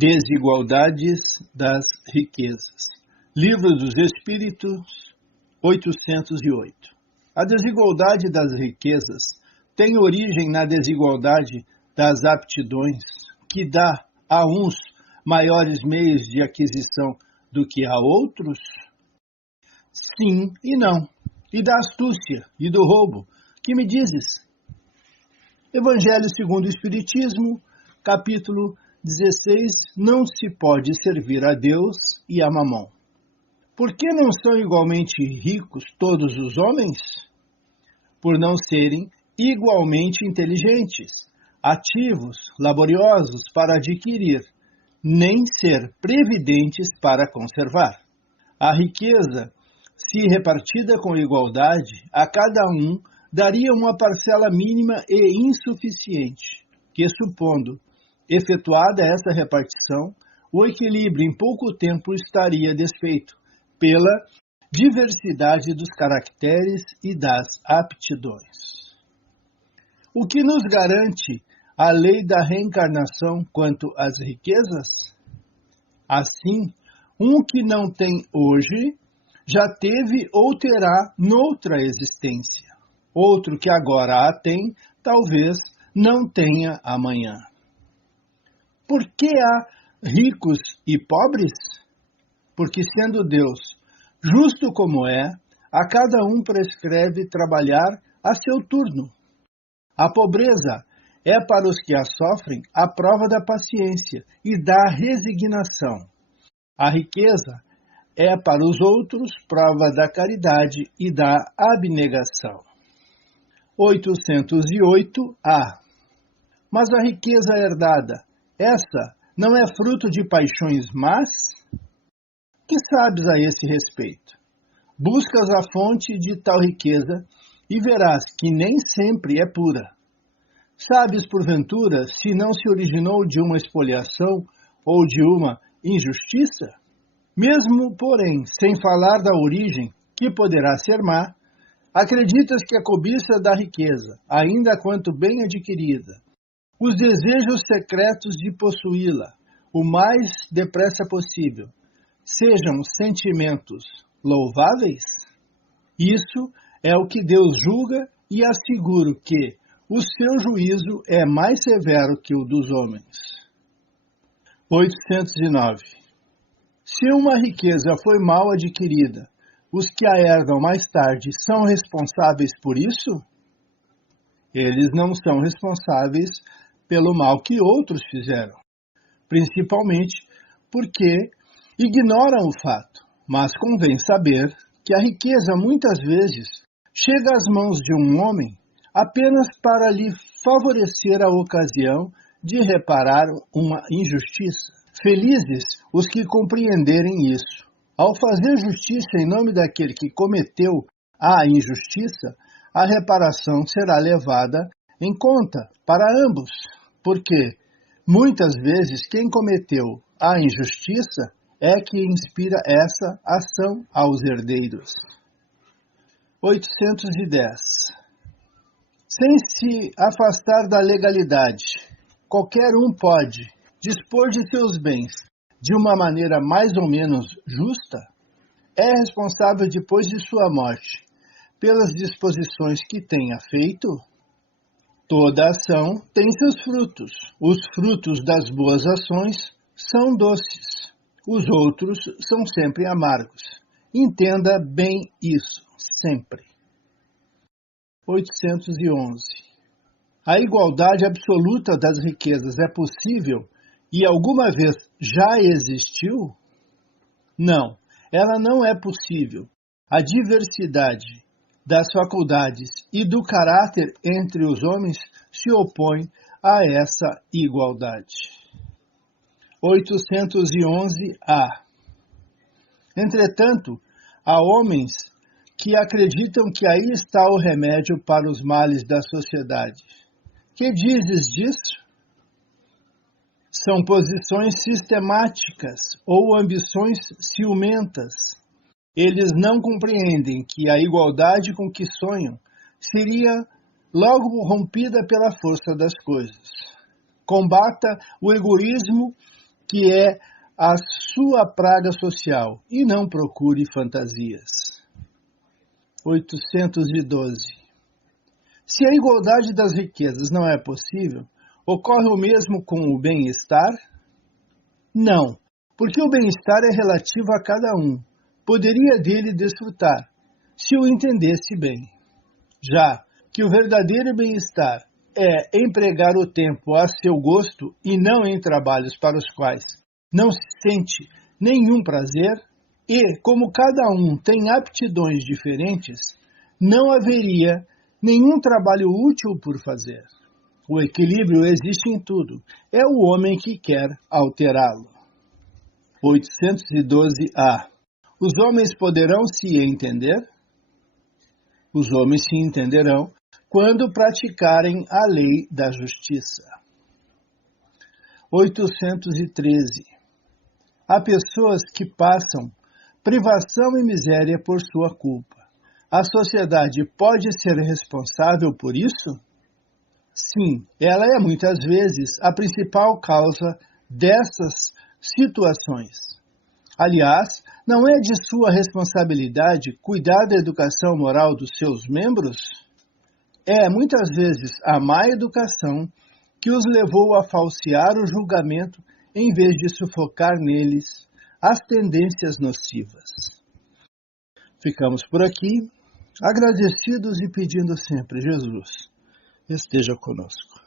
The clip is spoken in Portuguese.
Desigualdades das riquezas. Livro dos Espíritos, 808. A desigualdade das riquezas tem origem na desigualdade das aptidões, que dá a uns maiores meios de aquisição do que a outros? Sim e não. E da astúcia e do roubo, que me dizes? Evangelho segundo o Espiritismo, capítulo 16, não se pode servir a Deus e a Mamon. Por que não são igualmente ricos todos os homens? Por não serem igualmente inteligentes, ativos, laboriosos para adquirir, nem ser previdentes para conservar. A riqueza, se repartida com igualdade, a cada um daria uma parcela mínima e insuficiente, que, supondo efetuada essa repartição, o equilíbrio em pouco tempo estaria desfeito pela diversidade dos caracteres e das aptidões. O que nos garante a lei da reencarnação quanto às riquezas? Assim, um que não tem hoje, já teve ou terá noutra existência. Outro que agora a tem, talvez não tenha amanhã. Por que há ricos e pobres? Porque, sendo Deus justo como é, a cada um prescreve trabalhar a seu turno. A pobreza é para os que a sofrem a prova da paciência e da resignação. A riqueza é para os outros prova da caridade e da abnegação. 808-A. Mas a riqueza herdada, essa não é fruto de paixões más? Que sabes a esse respeito? Buscas a fonte de tal riqueza e verás que nem sempre é pura. Sabes, porventura, se não se originou de uma espoliação ou de uma injustiça? Mesmo, porém, sem falar da origem, que poderá ser má, acreditas que a cobiça da riqueza, ainda quanto bem adquirida, os desejos secretos de possuí-la, o mais depressa possível, sejam sentimentos louváveis? Isso é o que Deus julga e asseguro que o seu juízo é mais severo que o dos homens. 809. Se uma riqueza foi mal adquirida, os que a herdam mais tarde são responsáveis por isso? Eles não são responsáveis pelo mal que outros fizeram, principalmente porque ignoram o fato, mas convém saber que a riqueza muitas vezes chega às mãos de um homem apenas para lhe favorecer a ocasião de reparar uma injustiça. Felizes os que compreenderem isso. Ao fazer justiça em nome daquele que cometeu a injustiça, a reparação será levada em conta para ambos, porque muitas vezes quem cometeu a injustiça é que inspira essa ação aos herdeiros. 810. Sem se afastar da legalidade, qualquer um pode dispor de seus bens de uma maneira mais ou menos justa? É responsável depois de sua morte pelas disposições que tenha feito? Toda ação tem seus frutos. Os frutos das boas ações são doces. Os outros são sempre amargos. Entenda bem isso, sempre. 811. A igualdade absoluta das riquezas é possível e alguma vez já existiu? Não, ela não é possível. A diversidade das faculdades e do caráter entre os homens se opõe a essa igualdade. 811-A. Entretanto, há homens que acreditam que aí está o remédio para os males da sociedade. Que dizes disso? São posições sistemáticas ou ambições ciumentas. Eles não compreendem que a igualdade com que sonham seria logo rompida pela força das coisas. Combata o egoísmo que é a sua praga social, e não procure fantasias. 812. Se a igualdade das riquezas não é possível, ocorre o mesmo com o bem-estar? Não, porque o bem-estar é relativo a cada um. Poderia dele desfrutar, se o entendesse bem. Já que o verdadeiro bem-estar é empregar o tempo a seu gosto e não em trabalhos para os quais não se sente nenhum prazer, e como cada um tem aptidões diferentes, não haveria nenhum trabalho útil por fazer. O equilíbrio existe em tudo, é o homem que quer alterá-lo. 812a. Os homens poderão se entender? Os homens se entenderão quando praticarem a lei da justiça. 813. Há pessoas que passam privação e miséria por sua culpa. A sociedade pode ser responsável por isso? Sim, ela é muitas vezes a principal causa dessas situações. Aliás, não é de sua responsabilidade cuidar da educação moral dos seus membros? É muitas vezes a má educação que os levou a falsear o julgamento em vez de sufocar neles as tendências nocivas. Ficamos por aqui, agradecidos e pedindo sempre, Jesus esteja conosco.